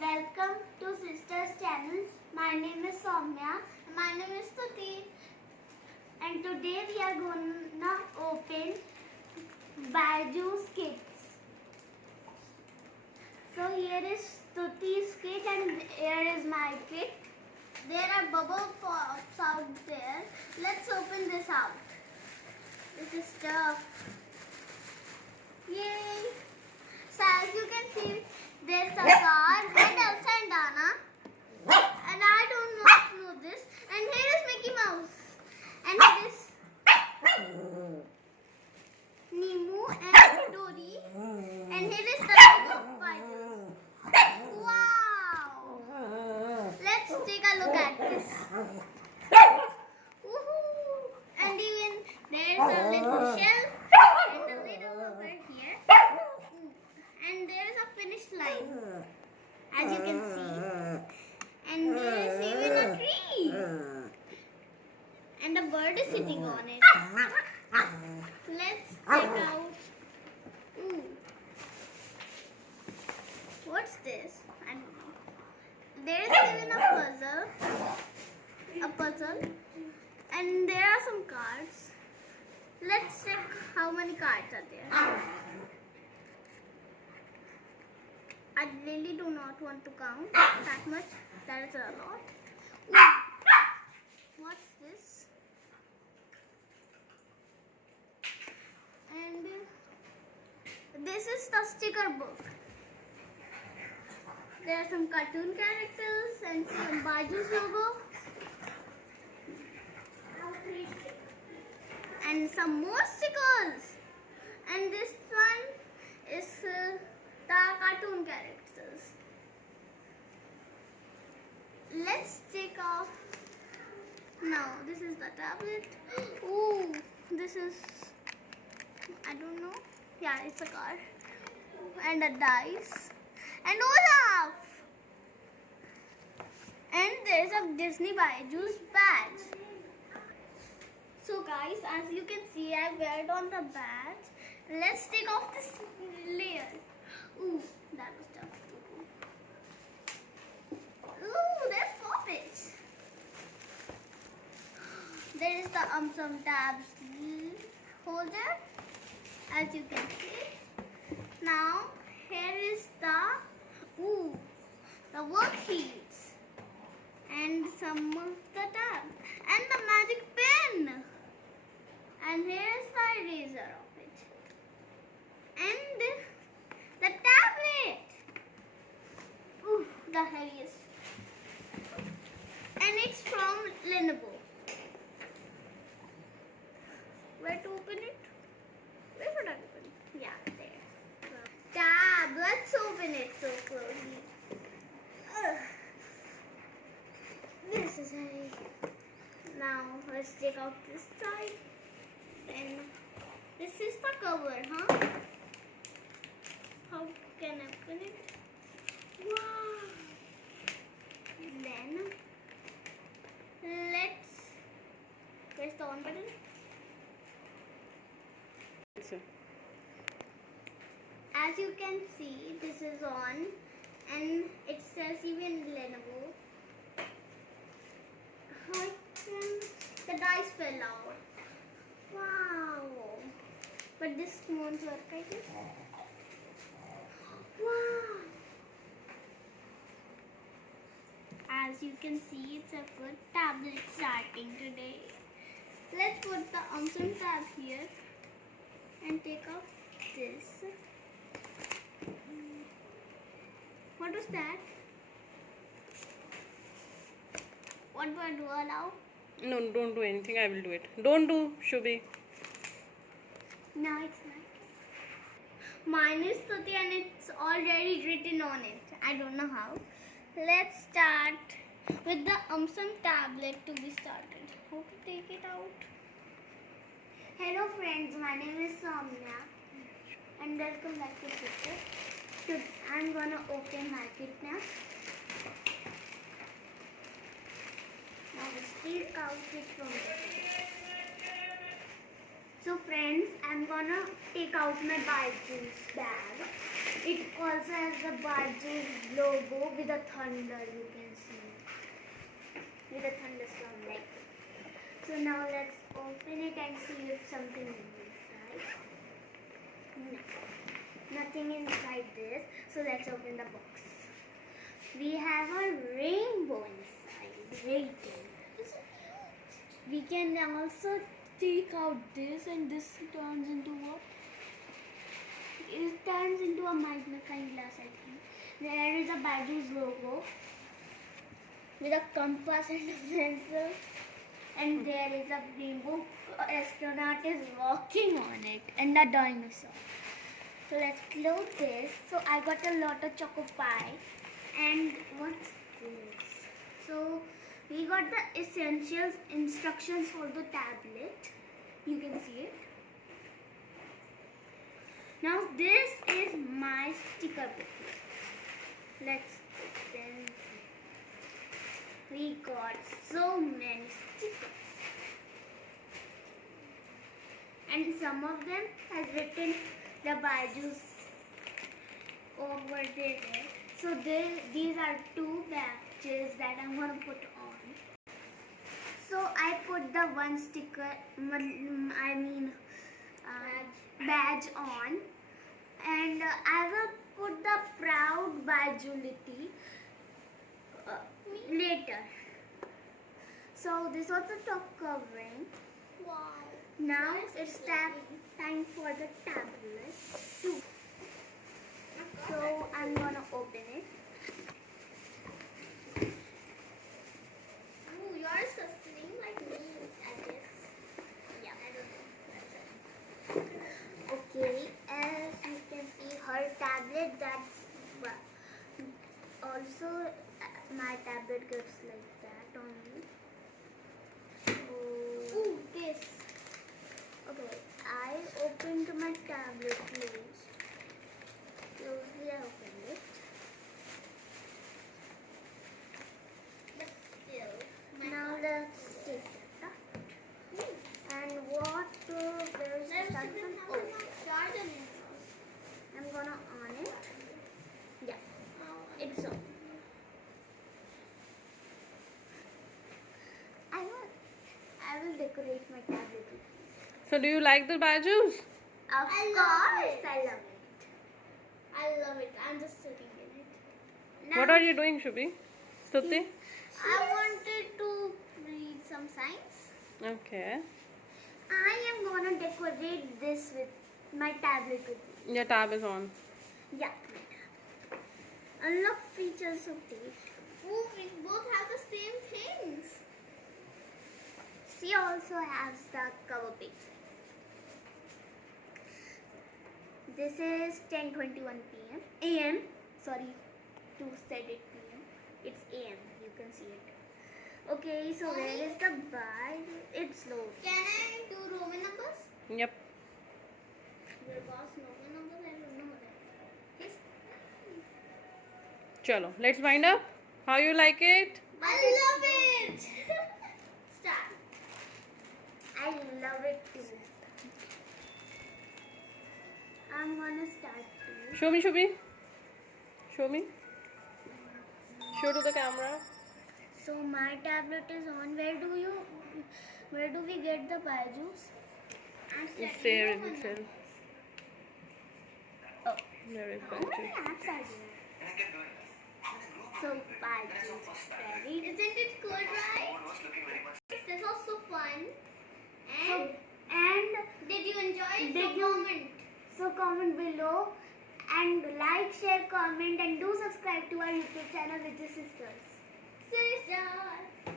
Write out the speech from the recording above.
Welcome to Sisters channel. My name is Soumya. My name is Tuti. And today we are gonna open byjus kits. So here is Tuti's kit and here is my kit. There are bubble pops out there. Let's open this out. This is stuff. Yay! So as you can see, there's a car and Elsa and Dana. And I don't know this. And here is Mickey Mouse. And here is Nemo and Dory. And here is the byjus. Wow! Let's take a look at this. Woohoo! And even there's a little shelf and a little over here. And there is a finish line, as you can see. And there is even a tree. And a bird is sitting on it. Let's check out. Ooh. What's this? I don't know. There is even a puzzle. And there are some cards. Let's check how many cards are there. I really do not want to count that much. That is a lot. Ooh. What's this? And this is the sticker book. There are some cartoon characters and some byjus logo. And some more stickers. And this one is the cartoon characters. Let's take off. Now this is the tablet. Ooh, this is, I don't know. Yeah, it's a card. And a dice. And Olaf. And there's a Disney byjus badge. So guys, as you can see, I wear it on the badge. Let's take off this layer. Ooh, that was tough too. Ooh, there's poppets. There is the some tabs holder, as you can see. Now here is the worksheets and some of the tabs and the magic pen. And here is the eraser of it. And the tablet. Ooh, the heaviest. And it's from Lenovo. Where to open it? Where should I open it? Yeah, there. Tab. Let's open it so closely. This is heavy. Now let's take out this side. Then this is the cover, huh? How can I open it? Wow! Then where's the on button? As you can see, this is on, and it says even Lenovo. The dice fell out. Wow! But this won't work, I guess. Wow! As you can see, it's a good tablet starting today. Let's put the some tab here and take off this. What was that? What do I do now? No, don't do anything. I will do it. Don't do, Shubhi. No, it's not. Mine is Tuti and it's already written on it. I don't know how. Let's start with the some tablet to be started. How to take it out? Hello friends, my name is Soumya and welcome back to Sisters. I'm gonna open my kit now. Now let's take out it from the So friends, I'm gonna take out my byjus bag. It also has the byjus logo with a thunder, you can see. With a thunderstorm like that. So now let's open it and see if something is inside. No, nothing inside this. So let's open the box. We have a rainbow inside. Rainbow. We can also take out this, and this turns into what? It turns into a magnifying glass, I think. There is a byjus logo with a compass and a pencil, and there is a rainbow astronaut is walking on it, and a dinosaur. So let's close this. So I got a lot of choco pie, and what's this? So we got the essentials instructions for the tablet. You can see it. Now this is my sticker booklet. Let's open. We got so many stickers, and some of them has written the byjus over there. So these are two badges that I'm gonna put on. So I put the one sticker, badge on, and I will put the proud byjulity later. So this was the top covering. Wow. Now it's time for the tablet. So I'm gonna open it. Oh, you're suffering like me, I guess. Yeah, I don't know. Okay, as you can see, her tablet. That's also my tablet gets like that only. So, ooh, this. Okay, I opened my tablet close. Closely I opened it. But still, now let's take it up. And what there's something charger. I'm gonna on it. Yeah, it's on. I will decorate my tablet with this. So do you like the byjus? Of course, I love it. I love it. I'm just sitting in it. Now, What are you doing, Shubhi? Stuti? I wanted to read some signs. Okay. I am gonna decorate this with my tablet with it. Your tab is on. Yeah. Unlock features of it. Oh, we both have the same things. She also has the cover page. This is 10:21 p.m. AM. Sorry, to said it p.m. It's AM. You can see it. Okay, so where is the by? It's low. Can I do Roman numbers? Yep. Your boss Roman numbers? I don't know that. Yes. Chalo, let's wind up. How you like it? I love it. Start. I love it too. I'm gonna start too. Show me, Shubhi. Show me. Show to the camera. So my tablet is on. Where do we get the byjus? It's there in itself. Oh. There is How many byjus. apps are there? So byjus ready. Isn't it good, right? This was so fun. And did you enjoy it? Comment. So comment below and like, share, comment, and do subscribe to our YouTube channel, Vyjus Sisters. Sisters.